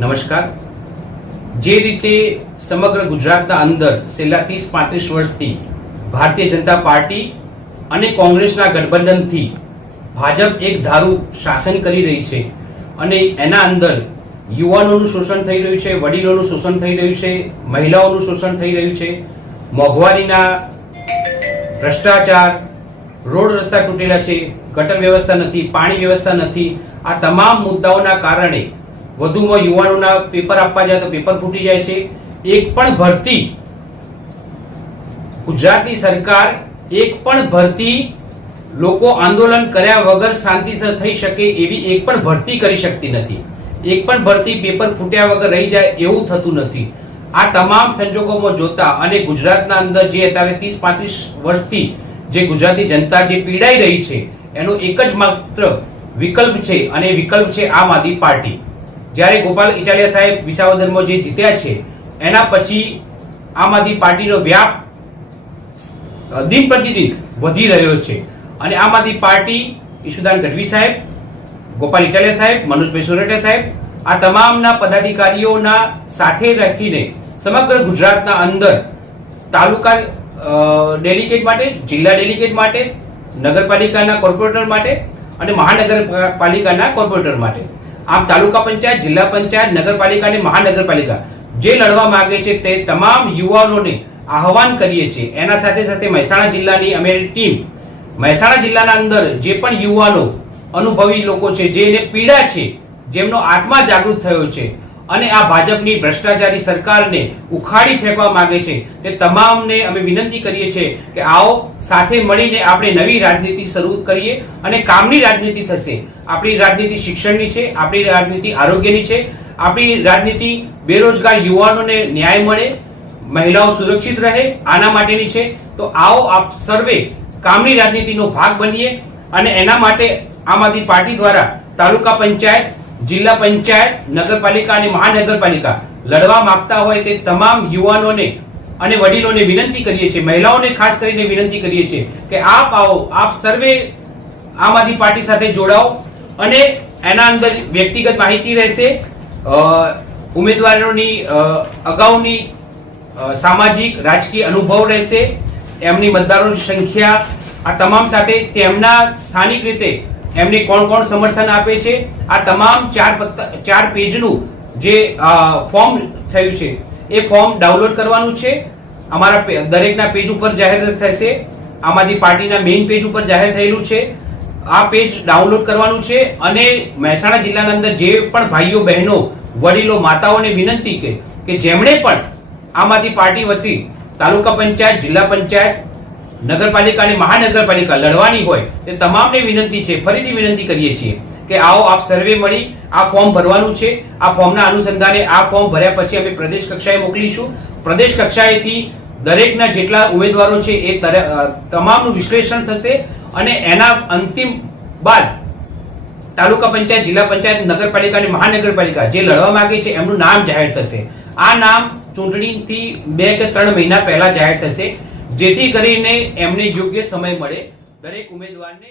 નમસ્કાર। જે રીતે સમગ્ર ગુજરાતના અંદર છેલ્લા 30-35 વર્ષથી ભારતીય જનતા પાર્ટી અને કોંગ્રેસના ગઠબંધનથી ભાજપ એક ધારું શાસન કરી રહી છે અને એના અંદર યુવાનોનું શોષણ થઈ રહ્યું છે, વડીલોનું શોષણ થઈ રહ્યું છે, મહિલાઓનું શોષણ થઈ રહ્યું છે, મોંઘવારીના, ભ્રષ્ટાચાર, રોડ રસ્તા તૂટેલા છે, ગટર વ્યવસ્થા નથી, પાણી વ્યવસ્થા નથી, આ તમામ મુદ્દાઓના કારણે વધુમાં યુવાનોના પેપર આપવા જાય તો પેપર ફૂટી જાય છે। એક પણ ભરતી ગુજરાતની સરકાર એક પણ ભરતી લોકો આંદોલન કર્યા વગર શાંતિથી થઈ શકે એવી એક પણ ભરતી કરી શકતી નથી। એક પણ ભરતી પેપર ફૂટ્યા વગર રહી જાય એવું થતું નથી। આ તમામ સંજોગોમાં જોતા અને ગુજરાતના અંદર જે અત્યારે 30-35 વર્ષથી જે ગુજરાતી જનતા જે પીડાઈ રહી છે એનો એક જ માત્ર વિકલ્પ છે અને વિકલ્પ છે આમ આદમી પાર્ટી। જ્યારે ગોપાલ ઇટાલિયા સાહેબ વિસાવદરમાં જે જીત્યા છે એના પછી આમ આદમી પાર્ટીનો વ્યાપ દિન પ્રતિદિન વધી રહ્યો છે અને આમ આદમી પાર્ટી ઈશુદાન ગઢવી સાહેબ, ગોપાલ ઇટાલિયા સાહેબ, મનોજભાઈ સોરઠિયા સાહેબ આ તમામના પદાધિકારીઓના સાથે રાખીને સમગ્ર ગુજરાતના અંદર તાલુકા ડેલિગેટ માટે, જિલ્લા ડેલિગેટ માટે, નગરપાલિકાના કોર્પોરેટર માટે અને મહાનગરપાલિકાના કોર્પોરેટર માટે આમ તાલુકા પંચાયત, જિલ્લા પંચાયત, નગરપાલિકા અને મહાનગરપાલિકા જે લડવા માંગે છે તે તમામ યુવાનોને આહવાન કરીએ છીએ। એના સાથે સાથે મહેસાણા જિલ્લાની અમારી ટીમ મહેસાણા જિલ્લાના અંદર જે પણ યુવાનો અનુભવી લોકો છે, જેને પીડા છે, જેમનો આત્મા જાગૃત થયો છે અને આ ભાજપની ભ્રષ્ટાચારી સરકારને ઉખાડી ફેંકવા માંગે છે તે તમામને અમે વિનંતી કરીએ છીએ કે આવો સાથે મળીને આપણે નવી રાજનીતિ શરૂ કરીએ અને કામની રાજનીતિ થશે। આપણી રાજનીતિ શિક્ષણની છે, આપણી રાજનીતિ આરોગ્યની છે, આપણી રાજનીતિ બેરોજગાર યુવાનોને ન્યાય મળે, મહિલાઓ સુરક્ષિત રહે આના માટેની છે। તો આવો આપ સર્વે કામની રાજનીતિનો ભાગ બનીએ અને એના માટે આમ આદમી પાર્ટી દ્વારા તાલુકા પંચાયત, જિલ્લા પંચાયત, નગરપાલિકા અને મહાનગરપાલિકા લડવા માંગતા હોય તે તમામ યુવાનોને અને વડીલોને વિનંતી કરીએ છીએ, મહિલાઓને ખાસ કરીને વિનંતી કરીએ છીએ કે આપ આવો, આપ સર્વે આમ આદમી પાર્ટી સાથે જોડાઓ અને એના અંદર વ્યક્તિગત માહિતી રહેશે, ઉમેદવારોની અગાઉની સામાજિક રાજકીય અનુભવ રહેશે, એમની મતદારોની સંખ્યા, આ તમામ સાથે તેમના સ્થાનિક રીતે એમને કોણ કોણ સમર્થન આપે છે આ તમામ 4 પેજનું જે ફોર્મ થયું છે એ ફોર્મ ડાઉનલોડ કરવાનું છે। અમારા દરેકના પેજ ઉપર જાહેર થશે, આમ આદમી પાર્ટીના મેઇન પેજ ઉપર જાહેર થયેલું છે। આ પેજ ડાઉનલોડ કરવાનું છે અને મહેસાણા જિલ્લાના અંદર જે પણ ભાઈઓ, બહેનો, વડીલો, માતાઓને વિનંતી કે જેમણે પણ આમ આદમી પાર્ટી વતી તાલુકા પંચાયત, જિલ્લા પંચાયત, નગરપાલિકા અને મહાનગરપાલિકા લડવાની હોય તે તમામને વિનંતી છે, ફરીથી વિનંતી કરીએ છીએ કે આવો આપ સર્વે મળી આ ફોર્મ ભરવાનું છે। આ ફોર્મના અનુસંધાને આ ફોર્મ ભર્યા પછી અમે પ્રદેશ કક્ષાએ મોકલીશું। પ્રદેશ કક્ષાએથી દરેકના જેટલા ઉમેદવારો છે એ તમામનું વિશ્લેષણ થશે અને એના અંતિમ બાદ તાલુકા પંચાયત, જિલ્લા પંચાયત, નગરપાલિકા અને મહાનગરપાલિકા જે લડવા માંગે છે એમનું નામ જાહેર થશે। આ નામ ચૂંટણીથી 2 કે 3 મહિના પહેલા જાહેર થશે જેથી કરીને એમને યોગ્ય સમય મળે દરેક ઉમેદવારને।